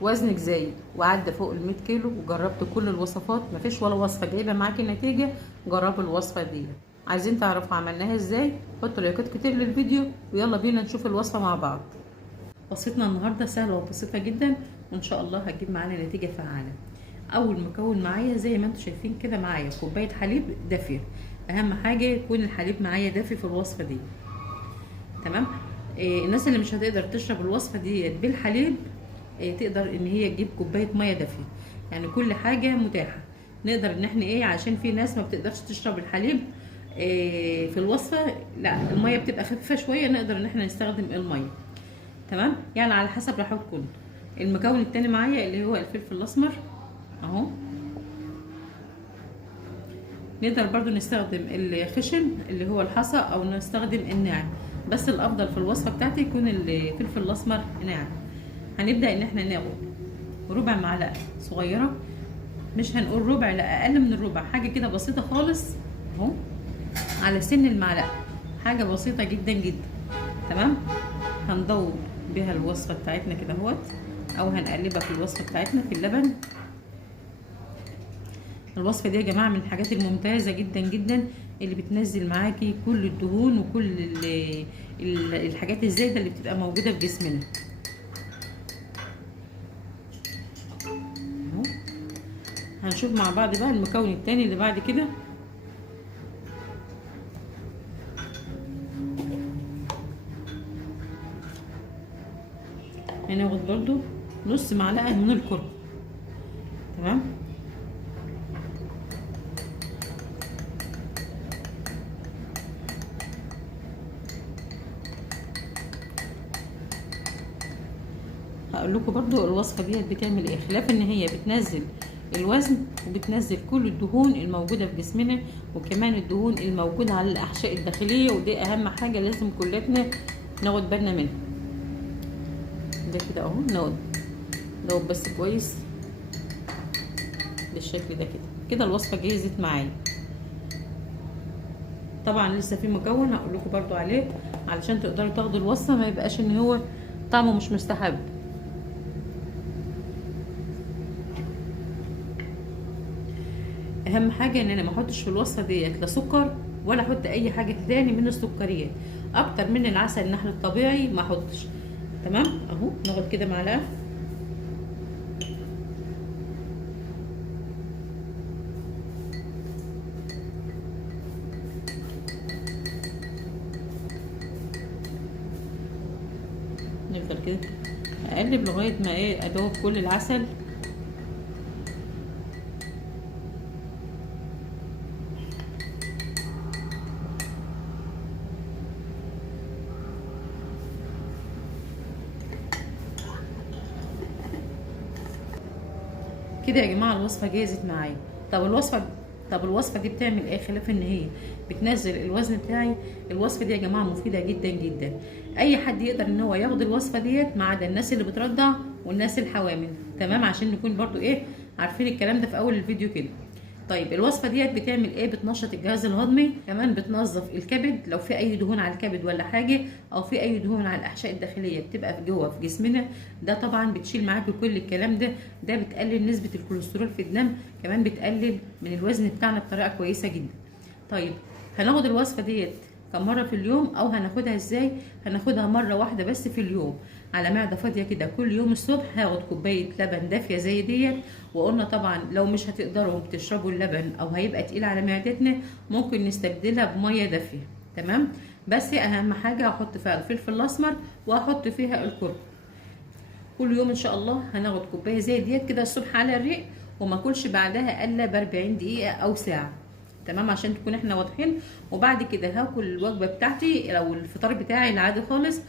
وزنك زايد وعدى فوق ال 100 كيلو وجربت كل الوصفات مفيش ولا وصفه جايبه معاكي نتيجه، جربوا الوصفه دي. عايزين تعرفوا عملناها ازاي؟ حطوا لايكات كتير للفيديو ويلا بينا نشوف الوصفه مع بعض. وصفتنا النهارده سهله وبسيطه جدا وان شاء الله هتجيب معانا نتيجه فعاله. اول مكون معايا زي ما انتم شايفين كده معايا كوبايه حليب دافيه. اهم حاجه يكون الحليب معايا دافي في الوصفه دي. تمام. الناس اللي مش هتقدر تشرب الوصفه دي بالحليب تقدر ان هي تجيب كوبايه ميه دافيه. يعني كل حاجه متاحه. نقدر ان احنا عشان في ناس ما بتقدرش تشرب الحليب في الوصفه، لا الميه بتبقى خفيفه شويه، نقدر ان احنا نستخدم الميه. تمام، يعني على حسب راحتكم. المكون التاني معايا اللي هو الفلفل الاسمر اهو. نقدر برضو نستخدم الخشن اللي هو الحصى او نستخدم الناعم، بس الافضل في الوصفه بتاعتي يكون الفلفل الاسمر ناعم. هنبدا ان احنا ناخد ربع معلقه صغيره، مش هنقول ربع، لا اقل من الربع، حاجه كده بسيطه خالص اهو على سن المعلقه، حاجه بسيطه جدا جدا. تمام. هندور بها الوصفه بتاعتنا كده اهوت، او هنقلبها في الوصفه بتاعتنا في اللبن. الوصفه دي يا جماعه من الحاجات الممتازه جدا جدا اللي بتنزل معاكي كل الدهون وكل الحاجات الزايده اللي بتبقى موجوده في جسمنا. هنشوف مع بعض بقى المكون التاني اللي بعد كده. هناخد برضو نص معلقه من الكركم. تمام. هقول لكم برضو الوصفه ديت بتعمل ايه، خلاف ان هي بتنزل الوزن وبتنزل كل الدهون الموجوده في جسمنا، وكمان الدهون الموجوده على الاحشاء الداخليه، ودي اهم حاجه لازم كلنا ناخد بالنا منها. ده كده اهو نقعد بس كويس بالشكل ده كده. كده الوصفه جهزت معايا. طبعا لسه في مكون هقول لكم برضو عليه علشان تقدروا تاخدوا الوصفه ما يبقاش ان هو طعمه مش مستحب. اهم حاجه ان انا ما احطش في الوصفه ديت لا سكر ولا احط اي حاجه تاني من السكريات، اكتر من العسل النحل الطبيعي ما احطش. تمام اهو. ناخد كده معلقه نفضل كده اقلب لغايه ما ادوب كل العسل. كده يا جماعه الوصفه جاهزت معايا. طب الوصفه دي بتعمل ايه خلاف ان هي بتنزل الوزن بتاعي؟ الوصفه دي يا جماعه مفيده جدا جدا، اي حد يقدر ان هو ياخد الوصفه ديت ما عدا الناس اللي بترضع والناس الحوامل. تمام، عشان نكون برضو عارفين الكلام ده في اول الفيديو كده. طيب الوصفه ديت بتعمل ايه؟ بتنشط الجهاز الهضمي، كمان بتنظف الكبد لو في اي دهون على الكبد ولا حاجه، او في اي دهون على الاحشاء الداخليه بتبقى في جوه في جسمنا. ده طبعا بتشيل معاكي كل الكلام ده. ده بتقلل نسبه الكوليسترول في الدم، كمان بتقلل من الوزن بتاعنا بطريقه كويسه جدا. طيب هناخد الوصفه ديت كم مره في اليوم او هناخدها ازاي؟ هناخدها مره واحده بس في اليوم على معده فاضيه كده. كل يوم الصبح هاخد كوبايه لبن دافيه زي ديت. وقلنا طبعا لو مش هتقدروا تشربوا اللبن او هيبقى تقيل على معدتنا ممكن نستبدلها بميه دافيه. تمام، بس اهم حاجه احط فيها الفلفل الاسمر واحط فيها الكركم. كل يوم ان شاء الله هناخد كوبايه زي ديت كده الصبح على الريق، وما اكلش بعدها الا ب 40 دقيقه او ساعه. تمام، عشان تكون احنا واضحين. وبعد كده هاكل الوجبه بتاعتي او الفطار بتاعي العادي خالص.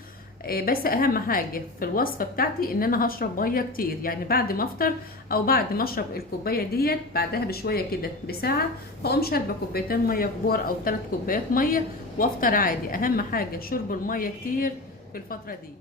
بس اهم حاجه في الوصفه بتاعتي ان انا هشرب ميه كتير، يعني بعد ما افطر او بعد ما اشرب الكوبايه ديت بعدها بشويه كده بساعه هقوم شاربه كوبايتين ميه كبار او 3 كوبايات ميه وافطر عادي. اهم حاجه شرب الميه كتير في الفتره دي.